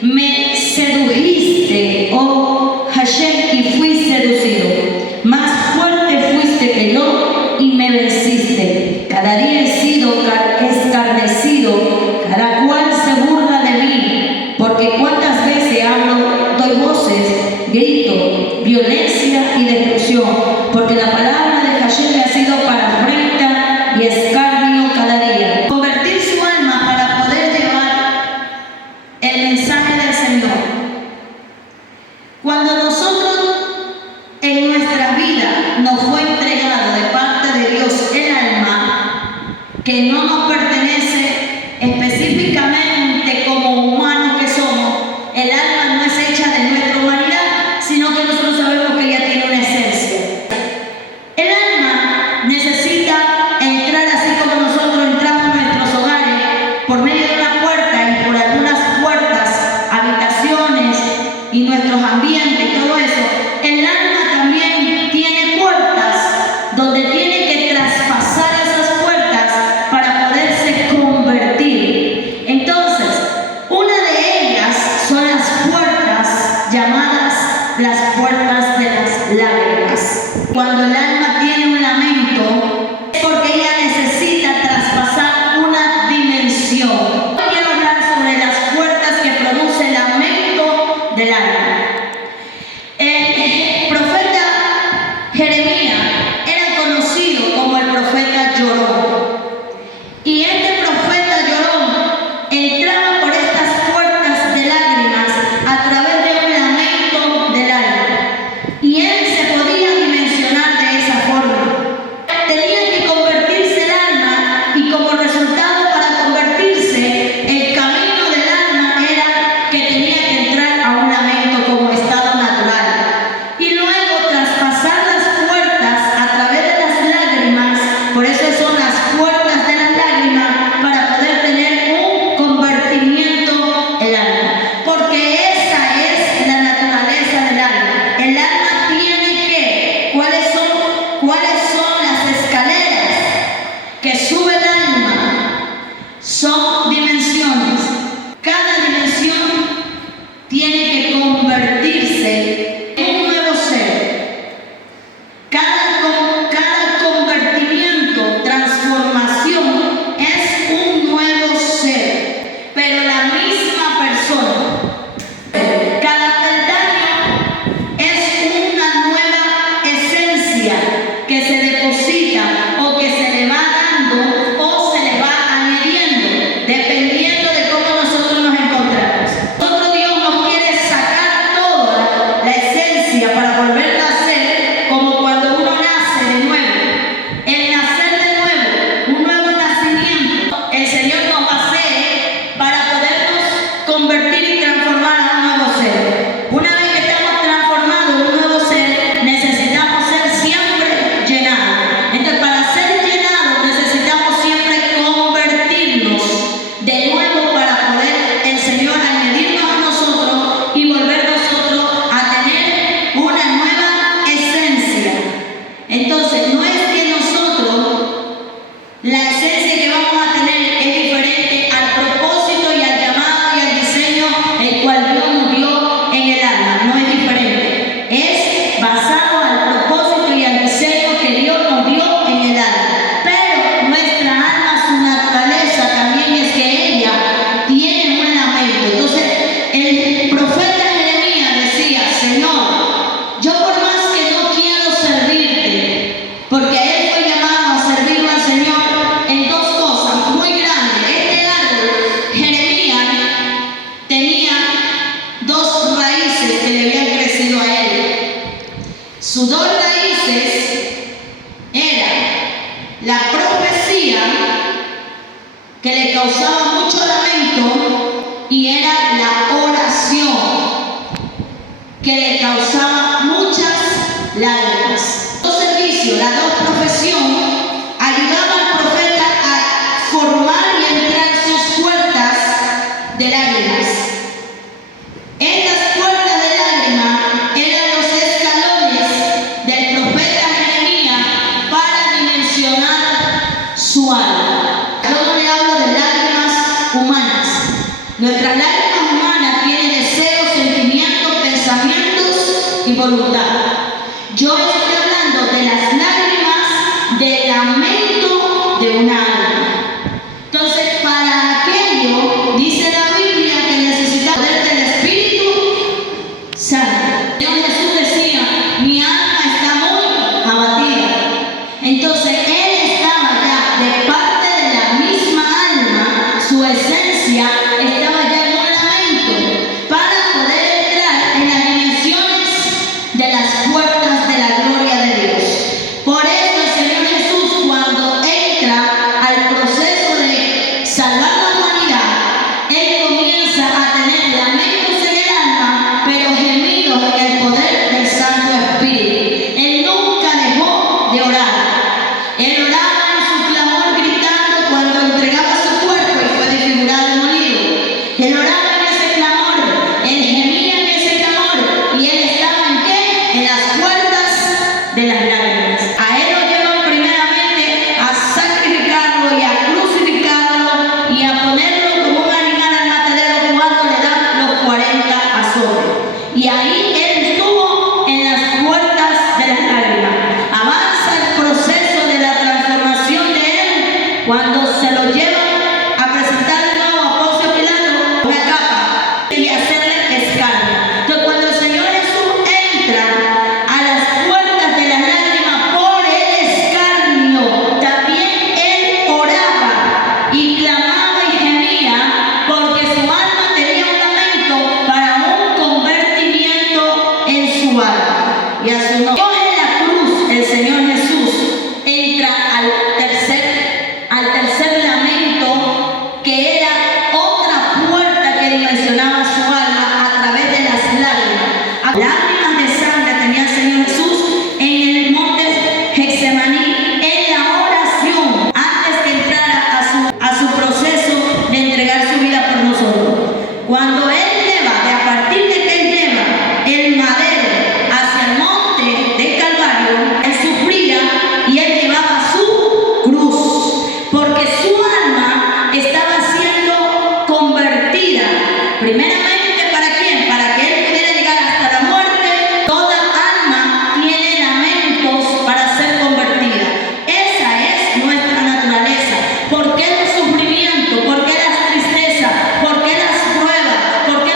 me sedujiste, oh Hashem, y fui seducido. Más fuerte fuiste que yo y me venciste. Cada día he sido escarnecido, cada cual se burla de mí, porque cuántas veces hablo, doy voces, grito, violencia y destrucción, porque la palabra de Hashem me ha sido para afrenta y escarnio cada día. Convertir su alma para poder llevar el mensaje del Señor. Cuando nosotros en nuestra vida nos fue entregado de parte de Dios el alma, que no nos pertenece específicamente como humanos que somos, el alma no es hecha de nuestra humanidad, sino que nosotros sabemos que ella tiene una esencia. El alma necesita entrar así como nosotros entramos en nuestros hogares, por medio de una puerta y por algunas puertas, habitaciones y nuestros ambientes y todo eso. El alma también tiene puertas donde tiene que traspasar esas puertas para poderse convertir. Entonces, una de ellas son las puertas llamadas las puertas de las lágrimas. Cuando el alma tiene un lamento, es porque ella necesita traspasar una dimensión. Hoy quiero hablar sobre las puertas que produce el lamento del alma. El profeta Jeremías era conocido como el profeta llorón. Y este profeta llorón entraba por estas puertas de lágrimas a través de un lamento del alma. Y él se podía dimensionar de esa forma. Tenía que convertirse el alma, y como resultado para convertirse, el camino del alma era que tenía que entrar a un lamento como estado natural. Y luego traspasar las puertas a través de las lágrimas, por eso son las puertas de las lágrimas, para poder tener un convertimiento el alma. Porque esa es la naturaleza del alma. El alma tiene que, ¿cuáles son las escaleras que sube el alma? Son dimensiones. Cada dimensión tiene que convertirse en un nuevo ser. Cada convertimiento, transformación, es un nuevo ser, pero la misma persona. Cada peldaño es una nueva esencia que se deposita o que se le va dando o se le va añadiendo, dependiendo de cómo nosotros nos encontramos. Nosotros, Dios nos quiere sacar toda la esencia para volverla a hacer como cuando uno nace de nuevo. El nacer de nuevo, un nuevo nacimiento, el Señor nos va a hacer para podernos convertir y transformar a un nuevo ser. Una vez que estamos transformados en un nuevo ser, necesitamos ser siempre llenados. Entonces, para ser llenados necesitamos siempre convertirnos de nuevo para poder el Señor añadirnos a nosotros y volver nosotros a tener una nueva esencia. Entonces, no es que nosotros, la esencia que vamos a tener es diferente al propósito y al llamado y al diseño el cual Dios nos dio en el alma. No es diferente. Es basado al propósito y al diseño que Dios nos dio en el alma. Pero nuestra alma, su naturaleza también es que ella tiene un lamento. Entonces, el profeta Jeremías decía: Señor, yo por más que no quiero servirte, porque él fue llamado a servirlo al Señor en dos cosas muy grandes. Este árbol, Jeremías, tenía dos raíces que le habían crecido a él. Sus dos raíces eran la profecía, que le causaba mucho lamento, y era la oración, que le causaba muchas lágrimas. Los servicios, las dos profesiones, ayudaban al profeta a formar y entrar sus puertas de lágrimas. Estas puertas de lágrimas eran los escalones del profeta Jeremías para dimensionar su alma. Yo no le hablo de lágrimas humanas. Nuestras lágrimas humanas tienen voluntad. Yo estoy hablando de las lágrimas del lamento de una alma. Entonces, para aquello, dice la Biblia que necesita poder del Espíritu Santo. Señor Jesús decía, mi alma está muy abatida. Entonces, Él estaba ya de parte de la misma alma, su esencia estaba ya en un lamento para poder entrar en las dimensiones de las puertas de la gloria de Dios. Por eso el Señor Jesús, cuando entra al proceso de salvar la humanidad, Él comienza a tener lamentos en el alma, pero gemidos en el poder del Santo Espíritu. Él nunca dejó de orar. Él oraba en su clamor gritando cuando entregaba su cuerpo y fue desfigurado y molido. Él oraba en ese clamor, él gemía en ese clamor, y él estaba ¿en qué? En las puertas de las lágrimas. A él lo llevan primeramente a sacrificarlo y a crucificarlo y a ponerlo como un animal al matadero cuando le dan los 40 azotes. Y ahí él estuvo en las puertas de las lágrimas. Avanza el proceso de la transformación de él cuando se lo llevan a presentar de nuevo a Poncio Pilato una capa y hacerle escarnio. Entonces, cuando el Señor Jesús entra a las puertas de las lágrimas por el escarnio, también él oraba y clamaba y gemía porque su alma tenía un lamento para un convertimiento en su alma y a su nombre. Dios en la cruz, el Señor Jesús entra al tercer lamento, que era otra puerta que dimensionaba su alma a través de las lágrimas. Lágrimas de sangre tenía el Señor Jesús en el monte Getsemaní, en la oración, antes que entrara a su proceso de entregar su vida por nosotros. Cuando él lleva, a partir de que él lleva el madero hacia el monte del Calvario, él sufría y él llevaba su cruz, porque su alma estaba siendo convertida. Primeramente, ¿para quién? Para que él pudiera llegar hasta la muerte. Toda alma tiene lamentos para ser convertida. Esa es nuestra naturaleza. ¿Por qué los sufrimientos? ¿Por qué las tristezas? ¿Por qué las pruebas? ¿Por qué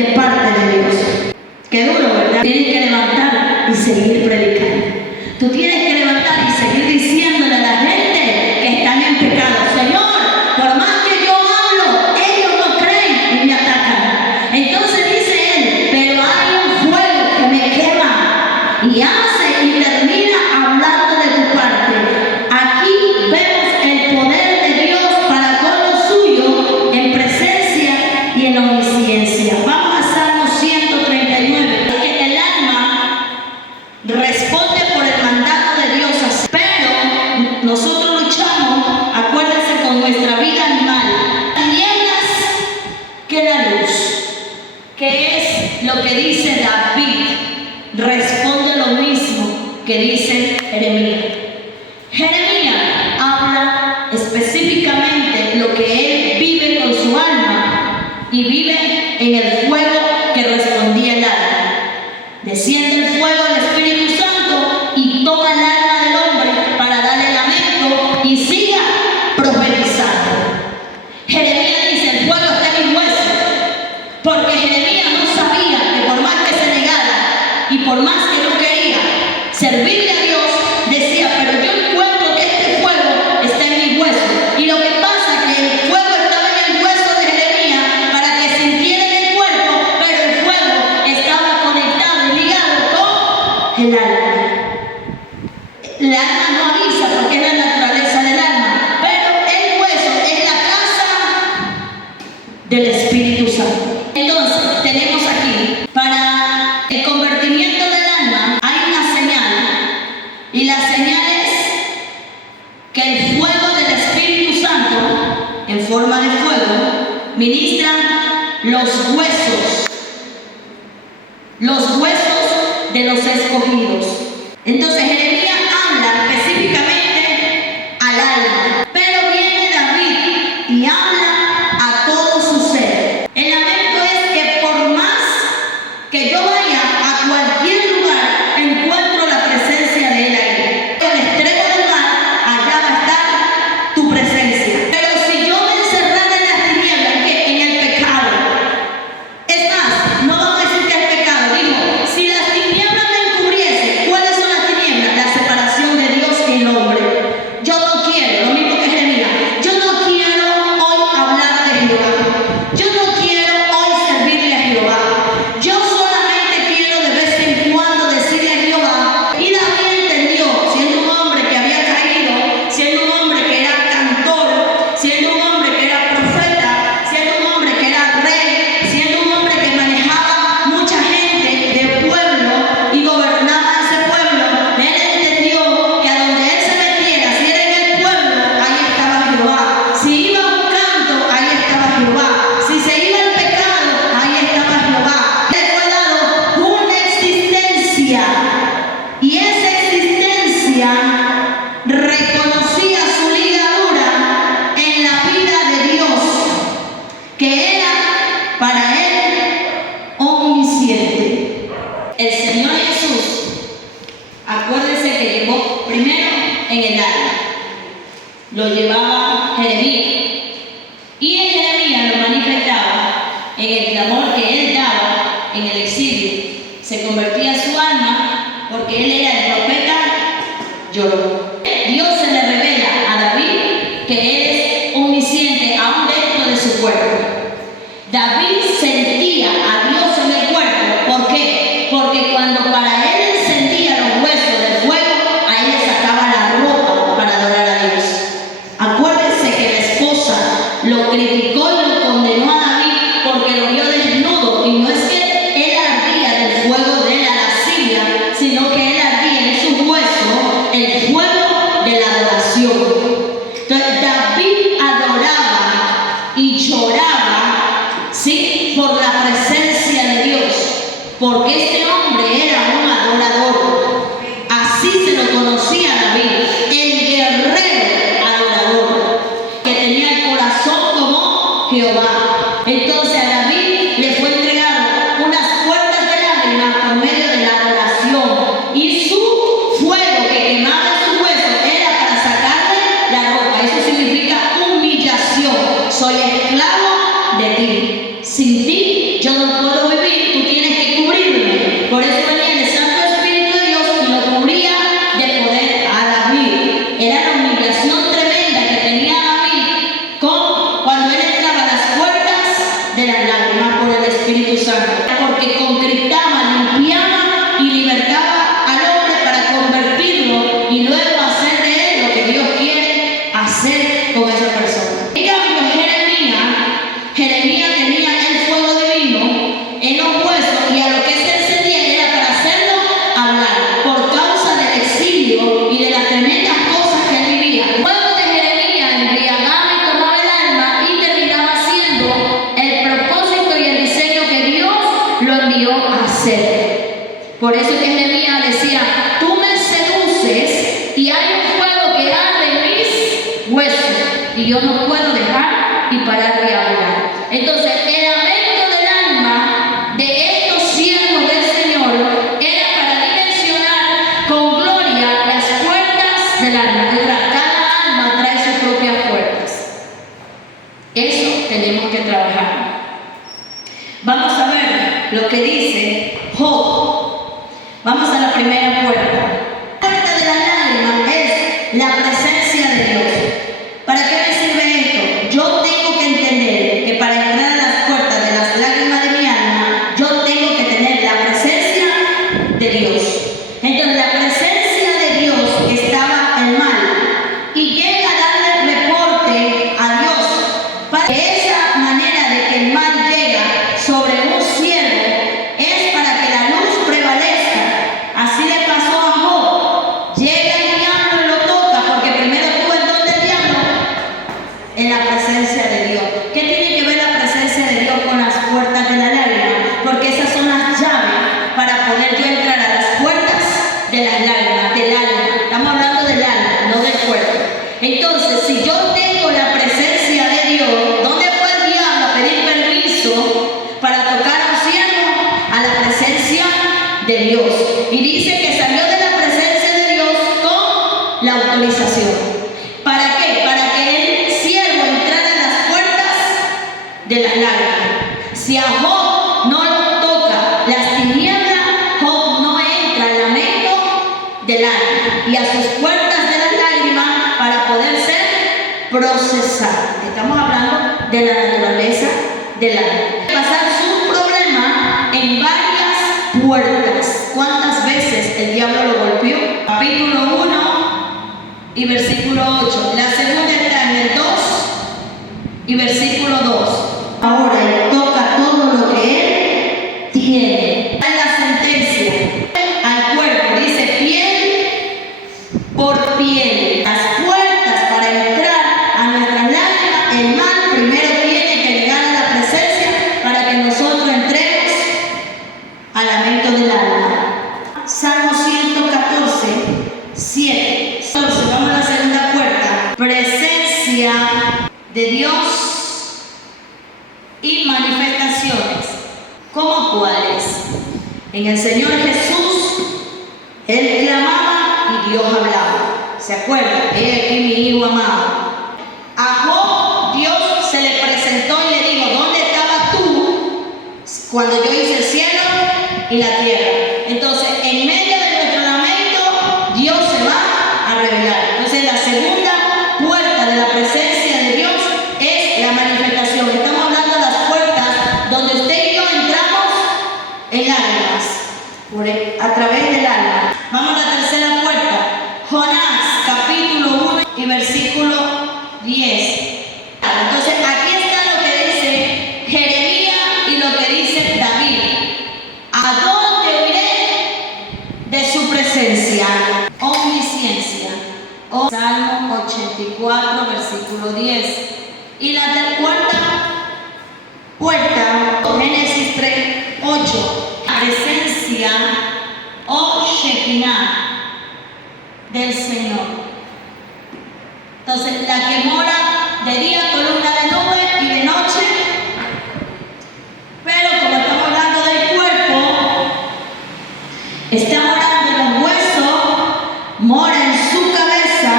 de parte de Dios. Qué duro, ¿verdad? Tienes que levantar y seguir predicando. Tú tienes que levantar y seguir diciéndole a la gente que están en pecado: Señor, por más que yo hablo, ellos no creen y me atacan. Entonces dice él: pero hay un fuego que me quema, y hace y termina hablando de tu parte. Aquí vemos el poder de Dios para con lo suyo en presencia y en omnisciencia. Vamos a Salmo 139. Que el alma responde por el mandato de Dios, pero nosotros luchamos, acuérdense, con nuestra vida animal. Tinieblas que la luz, que es lo que dice David, responde lo mismo que dice Jeremías. Jeremías habla específicamente lo que él vive con su alma y vive en el fuego que respondía el alma. Desciende el fuego del Espíritu Santo y toma el alma del hombre para darle lamento y siga profetizando. Jeremías dice: el fuego está en mis huesos, porque Jeremías no sabía que por más que se negara y por más que no quería servirle a Dios, decía: pero yo encuentro que este fuego está en mis huesos. Y lo que pasa es que el fuego estaba en el hueso de Jeremías para que sintiera en el cuerpo, pero el fuego estaba conectado y ligado con el alma. El alma no avisa porque es la naturaleza del alma, pero el hueso es la casa del Espíritu Santo. Entonces tenemos aquí, para el convertimiento del alma hay una señal, y la señal es que el fuego del Espíritu Santo, en forma de fuego, ministra los huesos de los escogidos. Entonces Jeremías habla específicamente al alma, pero viene David y habla a todo su ser. El lamento es que por más que yo vaya a cualquier lugar, encuentro la presencia de él ahí. En el extremo del mar, allá va a estar tu presencia. Pero si yo me encerrara en las tinieblas, en el pecado, es más, no vamos a decir que es pecado, digo, si las tinieblas me encubriesen, ¿cuáles son las tinieblas? La separación de Dios y el hombre. Yo no quiero, lo mismo que Jeremías, yo no quiero hoy hablar de Jehová. Yo no quiero hoy servirle a Jehová. Yo solamente quiero de vez en cuando decirle a Jehová. Y David entendió, siendo un hombre que había caído, siendo un hombre que era cantor, siendo un hombre que era profeta, siendo un hombre que era rey, siendo un hombre que manejaba mucha gente de pueblo y gobernaba ese pueblo. Él entendió que a donde él se metiera, si era en el pueblo, ahí estaba Jehová. Si iba a un canto, ahí estaba Jehová. Si se iba al pecado, ahí estaba Jehová. Le fue dado una existencia, y esa existencia reconocía su ligadura en la vida de Dios, que era para él omnisciente. El Señor Jesús, acuérdense que llevó primero en el alma, lo llevaba Jeremías, y en Jeremías lo manifestaba en el clamor que él daba en el exilio. Se convertía su alma, porque él era el profeta, lloró. Dios se le revela a David que él es omnisciente aún dentro de su cuerpo. David sentía a Dios en el cuerpo. ¿Por qué? Porque cuando para él encendía los huesos del fuego, a él le sacaba la ropa para adorar a Dios. Acuérdense que la esposa lo criticó y lo condenó a David porque lo vio desnudo, y no es que él ardía del fuego de la lascivia, sino que él ardía en sus huesos el fuego de la adoración. Entonces David adoraba y lloraba, ¿sí?, por la presencia de Dios, porque este hombre era un adorador. Así se lo conocía a David, el guerrero adorador, que tenía el corazón como Jehová. Entonces a David le fue entregado unas puertas de lágrimas por medio de la adoración, y su fuego que quemaba en sus huesos era para sacarle la ropa. Eso significa humillación. Soy esclavo de ti, sin ti yo no puedo vivir, tú tienes que cubrirme. Por eso venía el Santo Espíritu de Dios y lo cubría de poder a David. Era la humillación tremenda que tenía David cuando él entraba a las puertas de las lágrimas por el Espíritu Santo, porque concristaba, limpiaba y libertaba al hombre para convertirlo y luego hacer de él lo que Dios quiere hacer con esa persona. En cambio, Jeremías tenía el fuego divino en los huesos y a lo que se encendía era para hacerlo hablar por causa del exilio y de las tremendas cosas que él vivía. El fuego de Jeremías embriagaba y tomaba el alma y terminaba haciendo el propósito y el diseño que Dios lo envió a hacer. Por eso que Jeremías decía: tú me seduces y hay un fuego que arde en mis huesos y yo no puedo dejar y parar de hablar. Entonces, el lamento del alma de estos siervos del Señor era para dimensionar con gloria las puertas del alma. Cada alma trae sus propias puertas. Eso tenemos que trabajar. Vamos a ver lo que dice Job. Vamos a la primera puerta. La puerta de las lágrimas es la presencia de Dios. ¿Para qué me sirve esto? Yo tengo que entender que para entrar a las puertas de las lágrimas de mi alma, yo tengo que tener la presencia de Dios. Entonces, la presencia de Dios estaba el mal y llega a darle reporte a Dios. Para que esa manera de que el mal llega sobre un siervo es para que la luz prevalezca. Así le pasó a Job. Llega el diablo y lo toca, porque primero estuvo en donde el diablo, en la presencia de Dios. ¿Qué tiene que ver la presencia de Dios con las puertas de la lágrima? Porque esas son las llaves para poder yo entrar a las puertas de las lágrimas, del alma. Estamos hablando del alma, no del cuerpo. Entonces, si yo tengo la presencia de Dios, ¿dónde fue el diablo a pedir permiso para tocar a un siervo? A la presencia de Dios. Y dice que salió de la presencia de Dios con la autorización. ¿Para qué? Para que el siervo entrara a las puertas de las lágrimas. Si a Job no lo toca las tinieblas, Job no entra al lamento del alma y a sus puertas de las lágrimas para poder ser procesado. Estamos hablando de la naturaleza del alma. Pasar su problema en varias puertas. ¿Cuántas veces el diablo lo golpeó? Capítulo 1 y versículo 8. La segunda está en el 2 y versículo 2. Ahora él toca todo lo que él tiene. En la sentencia al cuerpo dice piel por piel. Las puertas para entrar a nuestras lágrimas, el mal primero tiene que llegar a la presencia para que nosotros entremos al lamento del alma. Salmo 114, 7. Entonces vamos a la segunda puerta. Presencia de Dios y manifestaciones. ¿Cómo cuáles? En el Señor Jesús, Él clamaba y Dios hablaba. ¿Se acuerdan? He aquí mi hijo amado. A Job Dios se le presentó y le dijo: ¿dónde estabas tú cuando yo hice el cielo y la tierra? Entonces, en medio de nuestro lamento, Dios se va a revelar. Entonces, la segunda puerta de la presencia de Dios es la manifestación. Estamos hablando de las puertas donde usted y yo entramos en lágrimas, a través del alma. Vamos a la tercera puerta. Jonás, capítulo 1 y versículo 10. Entonces, aquí está lo que dice Jeremías y lo que dice David. ¿A dónde iré de su presencia? Omnisciencia. Salmo 84, versículo 10. Y la cuarta puerta, Génesis 3, 8. Presencia o Shekinah del Señor. Entonces, la que mora de día, columna de nube, y de noche. Pero como estamos hablando del cuerpo, está morando en los huesos, mora en su cabeza,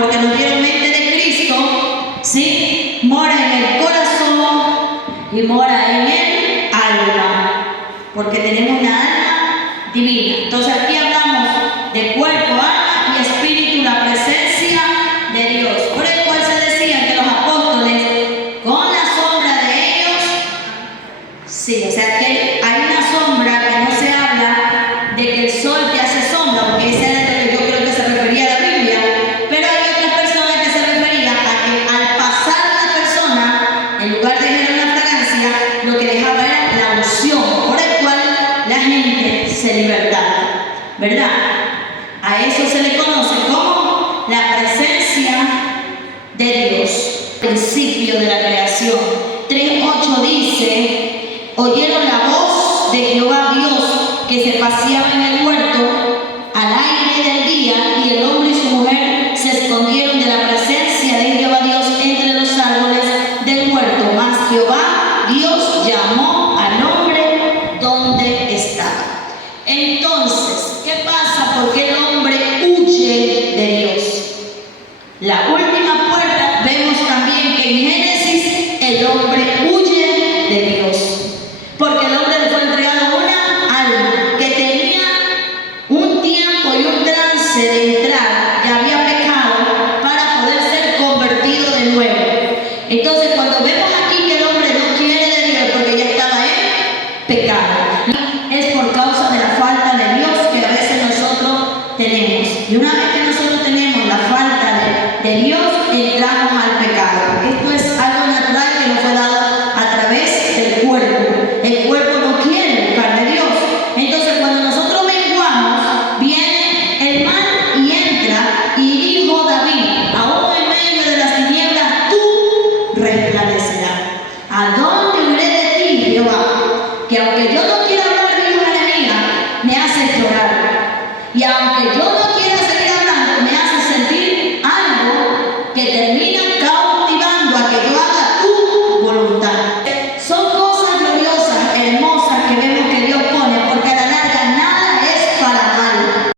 porque nos dieron mente de Cristo, ¿sí? Mora en el corazón y mora en el alma. alma, porque tenemos una alma divina. Entonces aquí hablamos de cuerpo, alma y espíritu, la presencia de Dios, por el cual se decía que los apóstoles, con la sombra de ellos, sí, o sea que hay una sombra que no se habla de que el sol te hace sombra, porque ese era lo que yo creo que se refería a la Biblia, pero hay otras personas que se referían a que al pasar la persona, en lugar de dejar una fragancia, lo que dejaba era la unción, por el cual la gente se libertaba, ¿verdad? A eso se le conoce como la presencia de Dios, principio de la creación. 3:8 dice: oyeron la voz de Jehová Dios que se paseaba en el huerto al aire del día, y el hombre y su mujer se escondieron de la presencia de Jehová Dios entre los árboles del huerto. Mas Jehová Dios llamó